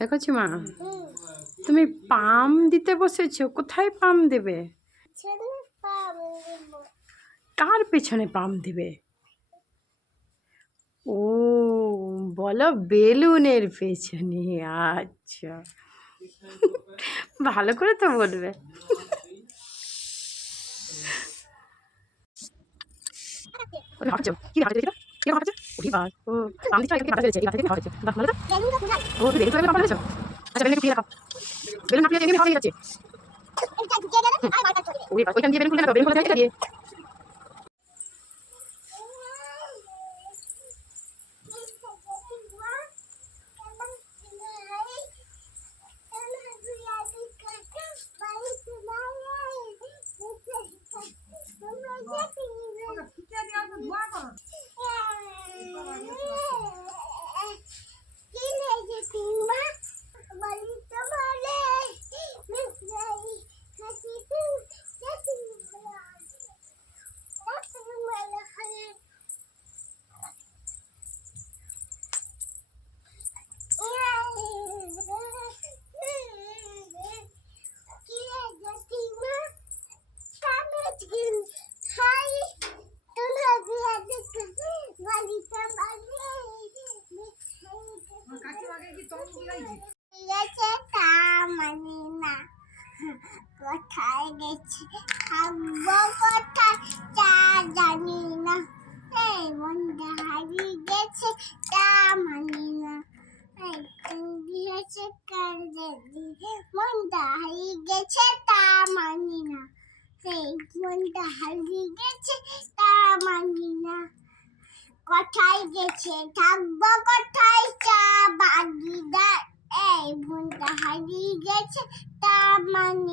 দেখছি মা, তুমি পাম দিতে বসেছো, কোথায় পাম দেবে? কার পেছনে পাম দিবে? ও বলো, বেলুনের পেছনে। আচ্ছা, ভালো করে তো বলবে। হাঁটছো কি হাঁটছে? কি হাঁটছে? ওরে বাবা, ও পাম দিচ্ছ, এখানে হাঁটা ফেলেছে, এই হাতে হাঁটছে। বাহ, ভালো তো। ও তুমি বেলুন করে পাম ফেলেছো? আচ্ছা, বেলুন খুলে রাখো। বেলুন না খুলে এমনি হাওয়া হয়ে যাচ্ছে। ওইখান দিয়ে বেলুন খুলে রাখো, বেলুন খুলে দিয়ে। কোথায় গেছে থাকবো কোথায় তা জানি না, এই মনটা হারিয়ে গেছে তা মানি না, দিয়েছে কার যদি মনটা হারিয়ে গেছে তা মানি না, এই মনটা হারিয়ে গেছে তা মানি না, কোথায় গেছে থাকবো কোথায় চা বাগিদা, এই মনটা হারিয়ে গেছে তা মানি